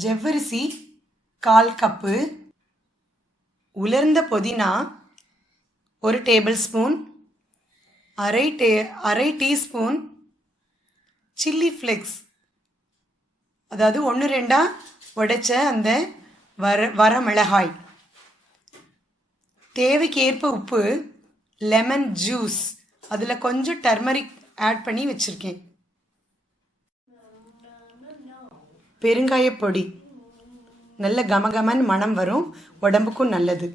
ஜவ்வரிசி 1/4 கப்பு, உலர்ந்த புதினா 1 டேபிள் ஸ்பூன், அரை டீஸ்பூன் சில்லி ஃப்ளேக்ஸ், அதாவது 1-2 உடைச்ச அந்த வரமிளகாய், தேவைக்கு ஏற்ப உப்பு, லெமன் ஜூஸ், அதில் கொஞ்சம் டர்மரிக் ஆட் பண்ணி வச்சுருக்கேன், பெருங்காய பொடி, நல்ல கமகமன் மணம் வரும், உடம்புக்கும் நல்லது.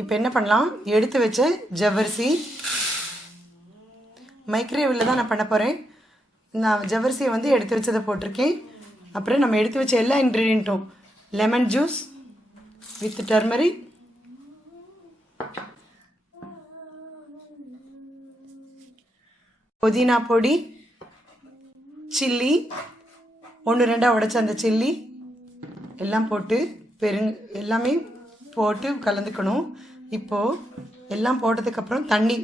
இப்போ என்ன பண்ணலாம், எடுத்து வச்ச ஜவ்வரிசி மைக்ரோவேவில் தான் நான் பண்ண போகிறேன். நான் ஜவ்வரிசியை வந்து எடுத்து வச்சதை போட்டிருக்கேன். அப்புறம் நம்ம எடுத்து வச்ச எல்லா இன்க்ரீடியண்ட்டும், லெமன் ஜூஸ் வித் டர்மரிக், புதினா பொடி, சில்லி 1-2 உடைச்ச அந்த சில்லி எல்லாம் போட்டு எல்லாமே போட்டு கலந்துக்கணும். இப்போது எல்லாம் போட்டதுக்கப்புறம் தண்ணி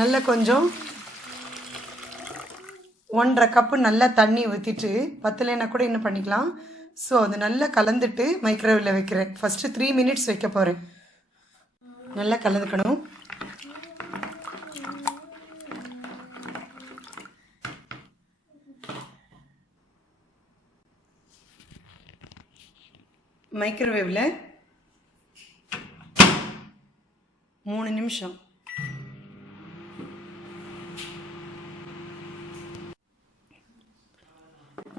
நல்லா கொஞ்சம் 1.5 கப்பு நல்லா தண்ணி ஊற்றிட்டு, பத்தலைன்னா கூட இன்னும் பண்ணிக்கலாம். ஸோ அது நல்லா கலந்துட்டு மைக்ரோவேவில் வைக்கிறேன். ஃபஸ்ட்டு 3 மினிட்ஸ் வைக்க போகிறேன். நல்லா கலந்துக்கணும். மைக்ரோவேவில் 3 நிமிஷம்.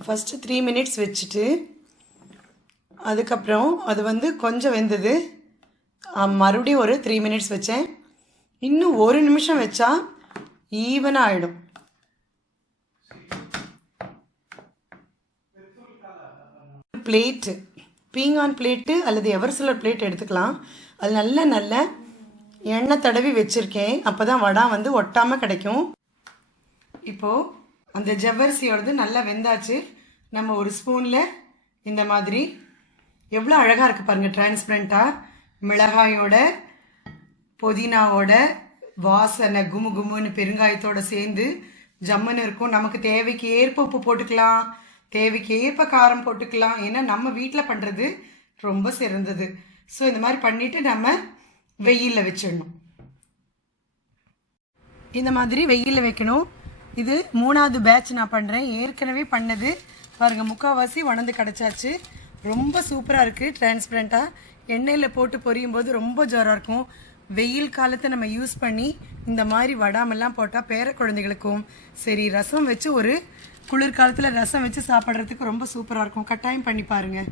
ஃபஸ்ட்டு 3 மினிட்ஸ் வச்சுட்டு, அதுக்கப்புறம் அது வந்து கொஞ்சம் வெந்தது, மறுபடியும் ஒரு 3 மினிட்ஸ் வச்சேன். இன்னும் 1 நிமிஷம் வச்சா ஈவனாக ஆகிடும். பிளேட்டு, பீங்கான் பிளேட்டு அல்லது எவர்சிலர் பிளேட் எடுத்துக்கலாம். அது நல்ல எண்ணெய் தடவி வச்சுருக்கேன். அப்போ தான் வடை வந்து ஒட்டாமல் கிடைக்கும். இப்போது அந்த ஜவ்வரிசியோடது நல்லா வெந்தாச்சு. நம்ம ஒரு ஸ்பூனில் இந்த மாதிரி எவ்வளோ அழகாக இருக்குது பாருங்கள், டிரான்ஸ்பரண்ட்டாக, மிளகாயோட புதினாவோட வாசனை குமு குமுன்னு பெருங்காயத்தோடு சேர்ந்து ஜம்முன்னு இருக்கும். நமக்கு தேவைக்கு ஏற்ப உப்பு போட்டுக்கலாம், தேவைக்கு ஏற்ப காரம் போட்டுக்கலாம். ஏன்னா நம்ம வீட்டில் பண்ணுறது ரொம்ப சிறந்தது. ஸோ இந்த மாதிரி பண்ணிவிட்டு நம்ம வெயிலில் வச்சிடணும். இந்த மாதிரி வெயிலில் வைக்கணும். இது 3வது பேட்ச் நான் பண்ணுறேன். ஏற்கனவே பண்ணது பாருங்கள், முக்கால்வாசி உணர்ந்து கிடச்சாச்சு. ரொம்ப சூப்பராக இருக்குது, டிரான்ஸ்பரண்ட்டாக. எண்ணெயில் போட்டு பொரியும் போது ரொம்ப ஜோராக இருக்கும். வெயில் காலத்தை நம்ம யூஸ் பண்ணி இந்த மாதிரி வடாமெல்லாம் போட்டால் பேர குழந்தைகளுக்கும் சரி, ரசம் வச்சு ஒரு குளிர்காலத்தில் ரசம் வச்சு சாப்பிட்றதுக்கு ரொம்ப சூப்பராக இருக்கும். கட்டாயம் பண்ணி பாருங்கள்.